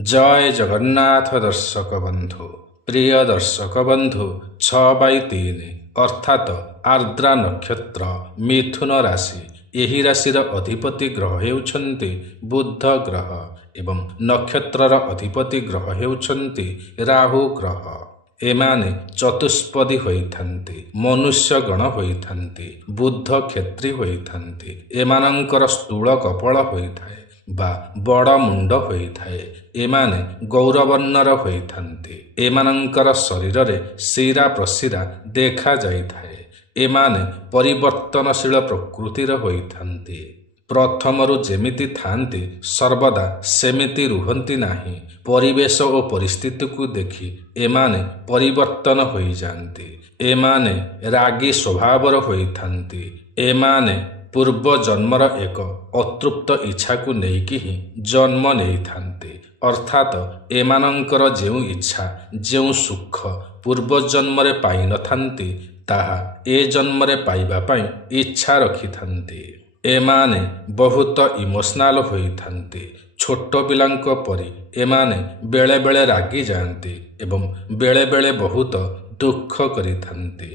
जय जगन्नाथ दर्शक बंधु प्रिय दर्शक बंधु 6/3 अर्थात आर्द्रा नक्षत्र मिथुन राशि यही राशि अधिपति ग्रह हेउछन्ति बुध ग्रह एवं नक्षत्रर अधिपति ग्रह हेउछन्ति राहु ग्रह। एमाने चतुष्पदी होइथान्ति मनुष्य गण होइथान्ति बुध क्षेत्री होइथान्ति एमानंकर स्थूल कपाल होइथाए बा बड़ मुंड होइथाए। एमाने गौरवर्णर होइथान्ति एमानंकर शरीर रे शिरा प्रशिरा देखा जाइथाए। एमाने परिवर्तनशील प्रकृतिर होइथान्ति प्रथमरु जेमिति थान्ति सर्वदा सेमिति रुहन्ति नाही। परिवेश और परिस्थिति को देखि एमाने परिवर्तन होई जान्ति। एमाने रागी स्वभावर होइथान्ति। एमाने पूर्व जन्मर एक अतृप्त इच्छा को लेकिन ही जन्म नहीं थान्ते अर्थात एमानंकर जेउ इच्छा जेउ सुख पूर्व जन्म रे पाई न थान्ते ताहा ए जन्म रे पाइबा पाई इच्छा रखि थान्ते। एमाने बहुत इमोशनाल होई थान्ते छोट पिलांक परि एमाने बेले बेले रागी जान्ते एवं बेले बेले बहुत दुख करि थान्ते।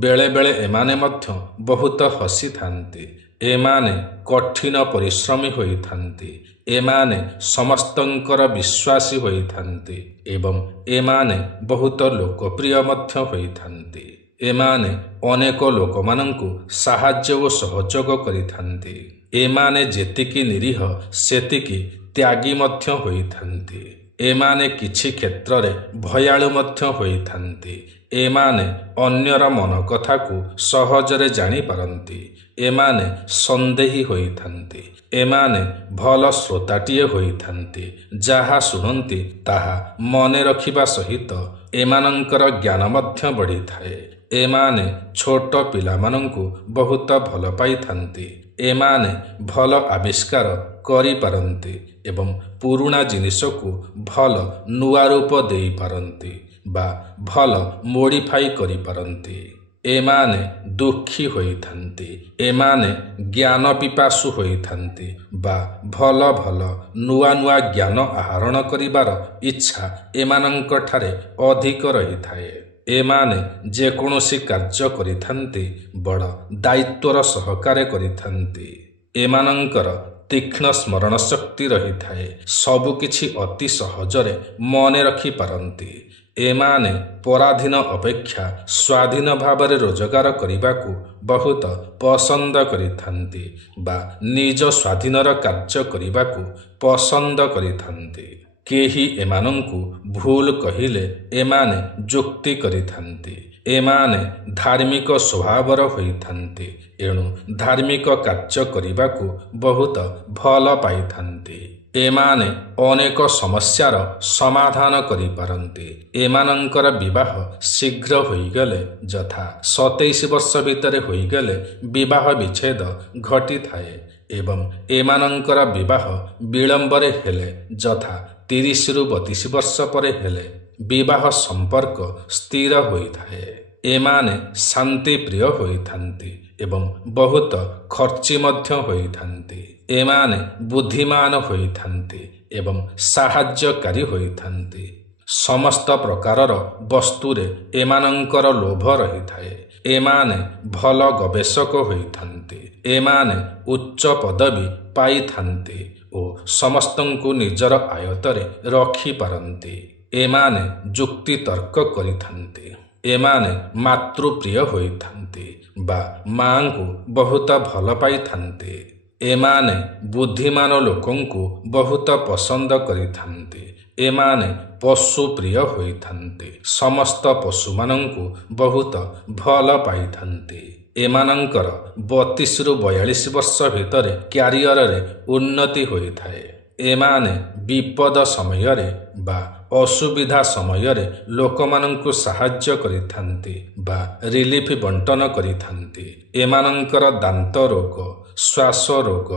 बेले बेले एमाने मध्य बहुत हसी थान्ते। एमाने कठिन परिश्रमी होई थान्ते। एमाने समस्तंकर विश्वासी होई थान्ते एवं एमाने बहुत लोकप्रिय मध्य होई थान्ते। एमाने अनेक लोकमानंकु साहाय्य व सहयोग करिथान्ते। एमाने जेतिकी निरीह सेतिकी त्यागी मध्य होई थान्ते। एमाने किछि क्षेत्र रे भयालु मध्य होई थान्ते। एमाने अन्यर मन कथा को सहजरे जानी पारंती। एमाने संदेही होई थान्ते। एमाने भल श्रोताटिए होई थान्ते जहा सुनंती ताहा मने रखिबा सहित एमानंकर ज्ञान मध्य बढ़ी थाए। एमाने छोट पिलामानंकु बहुत भल पाई थान्ते। एमाने भल आविष्कार करि पारंती एवं पुरुणा जिनिस को भल नुआ रूप देई पारंती बा भल मोडिफाई करि पारंती। एमाने दुखी होई थान्ते। एमाने ज्ञान पिपासु होई थान्ते बा भल भल नुआ नुआ ज्ञान आहरण करिबार इच्छा एमानंक ठारे अधिक रही थाए। एमाने जे कोनोसी कार्य करिथान्ते बड़ दायित्वर सहकारे करिथान्ते। एमानंकर तीक्ष्ण स्मरण शक्ति रही थाए सबु किछि अति सहजरे मने रखि पारंती। एमाने पराधीन अपेक्षा स्वाधीन भावरे रोजगार करिबाकू बहुत पसंद करिथान्ते बा निज स्वाधीनर कार्य करिबाकू पसंद करिथान्ते। केही एमानंकु भूल कहिले एमाने जुक्ति करिथान्ते। एमाने धार्मिक स्वभावर होइथान्ते एणु धार्मिक कार्य करिबाकू बहुत भल पाइथान्ते। एमाने अनेक समस्यार समाधान करि पारन्ते। एमानंकर विवाह शीघ्र होइगले यथा 27 वर्ष भितर होइगले विवाह विच्छेद घटी थाए एवं एमानंकर विवाह विलंबरे हेले यथा 30 रु 32 वर्ष परे हेले विवाह संपर्क स्थिर होइथाए। एमाने शांति प्रिय होइथान्ते एवं बहुत खर्ची मध्य होइथान्ते। एमाने बुद्धिमान होइथान्ते एवं साहाय्यकारी होइथान्ते। समस्त प्रकारर वस्तुरे एमानंकर लोभ रहिथाए। एमाने भल गवेषक होइथान्ते। एमाने उच्च पदवी पाइथान्ते ओ समस्तंकु निजर आयतरे रखि पारन्ते। एमाने जुक्ति तर्क करिथान्ते। एमाने मातृप्रिय होइथान्ते बा मांकु बहुत भल पाइथान्ते। एमाने बुद्धिमान लोकंकु बहुत पसंद करिथान्ते। एमाने पशु प्रिय होइथान्ते। समस्त पशुमानंकु बहुत भल पाइथान्ते। एमानंकर 32 रु 42 वर्ष भितर क्यारियर रे उन्नति होइथाए। एमाने विपद समय रे बा असुविधा समय रे लोकमानंकु साहाय्य करिथान्ते बा रिलीफ बंटन करिथान्ते। एमानंकर दांत रोग श्वास रोग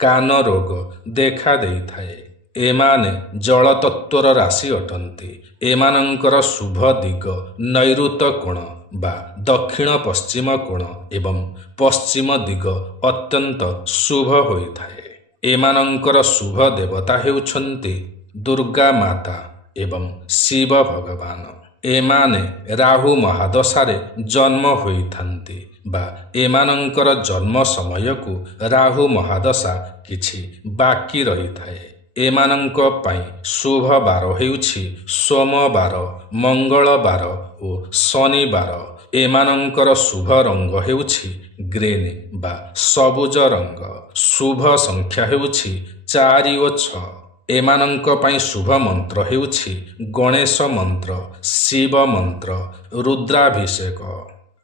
कान रोग देखा देइथाए। एमाने जल तत्वर राशि अटन्ते। एमानंकर शुभ दिग नैऋत कोण बा दक्षिण पश्चिम कोण एवं पश्चिम दिग अत्यंत शुभ होइथाए। एमानंकर शुभ देवता हेउछन्ति ଦୁର୍ଗା ମାତା ଏବଂ ଶିବ ଭଗବାନ। ଏମାନେ ରାହୁ ମହାଦଶାରେ ଜନ୍ମ ହୋଇଥାନ୍ତି ବା ଏମାନଙ୍କର ଜନ୍ମ ସମୟକୁ ରାହୁ ମହାଦଶା କିଛି ବାକି ରହିଥାଏ। ଏମାନଙ୍କ ପାଇଁ ଶୁଭ ବାର ହେଉଛି ସୋମବାର, ମଙ୍ଗଳବାର ଓ ଶନିବାର। ଏମାନଙ୍କର ଶୁଭ ରଙ୍ଗ ହେଉଛି ଗ୍ରୀନ୍ ବା ସବୁଜ ରଙ୍ଗ। ଶୁଭ ସଂଖ୍ୟା ହେଉଛି 4 ଓ 6। ଏମାନଙ୍କ ପାଇଁ ଶୁଭ ମନ୍ତ୍ର ହେଉଛି ଗଣେଶ ମନ୍ତ୍ର, ଶିବ ମନ୍ତ୍ର, ରୁଦ୍ରାଭିଷେକ।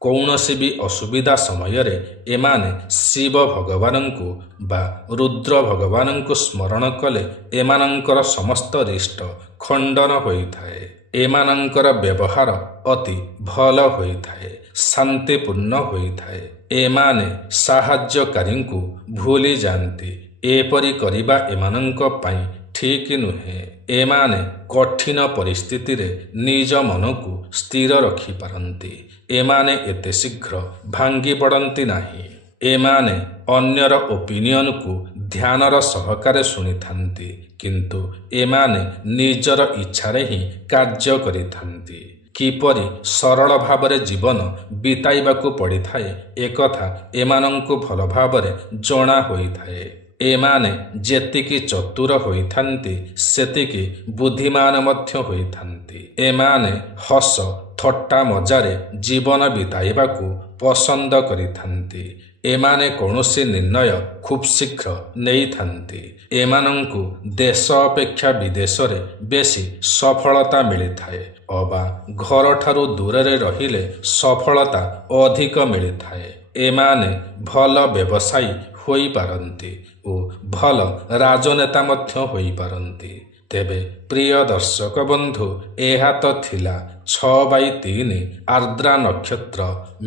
କୌଣସି ବି ଅସୁବିଧା ସମୟରେ ଏମାନେ ଶିବ ଭଗବାନଙ୍କୁ ବା ରୁଦ୍ର ଭଗବାନଙ୍କୁ ସ୍ମରଣ କଲେ ଏମାନଙ୍କର ସମସ୍ତ ରିଷ୍ଟ ଖଣ୍ଡନ ହୋଇଥାଏ। ଏମାନଙ୍କର ବ୍ୟବହାର ଅତି ଭଲ ହୋଇଥାଏ, ଶାନ୍ତିପୂର୍ଣ୍ଣ ହୋଇଥାଏ। ଏମାନେ ସାହାଯ୍ୟକାରୀଙ୍କୁ ଭୁଲି ଯାଆନ୍ତି। ଏପରି କରିବା ଏମାନଙ୍କ ପାଇଁ ଠିକ୍ ନୁହେଁ। ଏମାନେ କଠିନ ପରିସ୍ଥିତିରେ ନିଜ ମନକୁ ସ୍ଥିର ରଖିପାରନ୍ତି। ଏମାନେ ଏତେ ଶୀଘ୍ର ଭାଙ୍ଗି ପଡ଼ନ୍ତି ନାହିଁ। ଏମାନେ ଅନ୍ୟର ଓପିନିଅନକୁ ଧ୍ୟାନର ସହକାରେ ଶୁଣିଥାନ୍ତି, କିନ୍ତୁ ଏମାନେ ନିଜର ଇଚ୍ଛାରେ ହିଁ କାର୍ଯ୍ୟ କରିଥାନ୍ତି। କିପରି ସରଳ ଭାବରେ ଜୀବନ ବିତାଇବାକୁ ପଡ଼ିଥାଏ ଏକଥା ଏମାନଙ୍କୁ ଭଲ ଭାବରେ ଜଣା ହୋଇଥାଏ। ଏମାନେ ଯେତିକି ଚତୁର ହୋଇଥାନ୍ତି ସେତିକି ବୁଦ୍ଧିମାନ ମଧ୍ୟ ହୋଇଥାନ୍ତି। ଏମାନେ ହସ ଥଟ୍ଟା ମଜାରେ ଜୀବନ ବିତାଇବାକୁ ପସନ୍ଦ କରିଥାନ୍ତି। ଏମାନେ କୌଣସି ନିର୍ଣ୍ଣୟ ଖୁବ୍ ଶୀଘ୍ର ନେଇଥାନ୍ତି। ଏମାନଙ୍କୁ ଦେଶ ଅପେକ୍ଷା ବିଦେଶରେ ବେଶୀ ସଫଳତା ମିଳିଥାଏ ଅବା ଘରଠାରୁ ଦୂରରେ ରହିଲେ ସଫଳତା ଅଧିକ ମିଳିଥାଏ। ଏମାନେ ଭଲ ବ୍ୟବସାୟୀ ହୋଇପାରନ୍ତି ଓ ଭଲ ରାଜନେତା ମଧ୍ୟ ହୋଇପାରନ୍ତି। ତେବେ ପ୍ରିୟ ଦର୍ଶକ ବନ୍ଧୁ, ଏହା ତ ଥିଲା 6/3 ଆର୍ଦ୍ରା ନକ୍ଷତ୍ର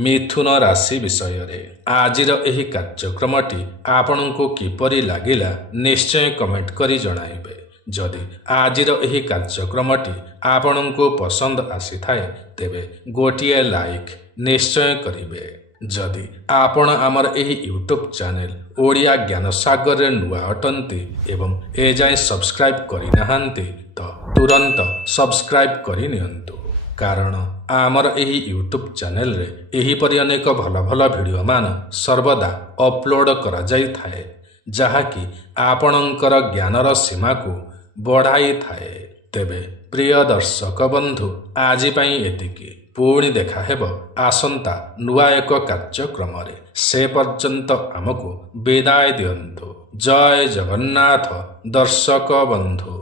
ମିଥୁନ ରାଶି ବିଷୟରେ। ଆଜିର ଏହି କାର୍ଯ୍ୟକ୍ରମଟି ଆପଣଙ୍କୁ କିପରି ଲାଗିଲା ନିଶ୍ଚୟ କମେଣ୍ଟ କରି ଜଣାଇବେ। ଯଦି ଆଜିର ଏହି କାର୍ଯ୍ୟକ୍ରମଟି ଆପଣଙ୍କୁ ପସନ୍ଦ ଆସିଥାଏ ତେବେ ଗୋଟିଏ ଲାଇକ୍ ନିଶ୍ଚୟ କରିବେ। ଯଦି ଆପଣ ଆମର ଏହି ୟୁଟ୍ୟୁବ୍ ଚ୍ୟାନେଲ ଓଡ଼ିଆ ଜ୍ଞାନସାଗରରେ ନୂଆ ଅଟନ୍ତି ଏବଂ ଏଯାଏଁ ସବସ୍କ୍ରାଇବ୍ କରିନାହାନ୍ତି ତ ତୁରନ୍ତ ସବସ୍କ୍ରାଇବ୍ କରିନିଅନ୍ତୁ, କାରଣ ଆମର ଏହି ୟୁଟ୍ୟୁବ୍ ଚ୍ୟାନେଲରେ ଏହିପରି ଅନେକ ଭଲ ଭଲ ଭିଡ଼ିଓମାନ ସର୍ବଦା ଅପଲୋଡ଼ କରାଯାଇଥାଏ, ଯାହାକି ଆପଣଙ୍କର ଜ୍ଞାନର ସୀମାକୁ ବଢ଼ାଇଥାଏ। ତେବେ ପ୍ରିୟ ଦର୍ଶକ ବନ୍ଧୁ, ଆଜି ପାଇଁ ଏତିକି। ପୁଣି ଦେଖା ହେବ ଆସନ୍ତା ନୂଆ ଏକ କାର୍ଯ୍ୟକ୍ରମରେ। ସେ ପର୍ଯ୍ୟନ୍ତ ଆମକୁ ବିଦାୟ ଦିଅନ୍ତୁ। ଜୟ ଜଗନ୍ନାଥ ଦର୍ଶକ ବନ୍ଧୁ।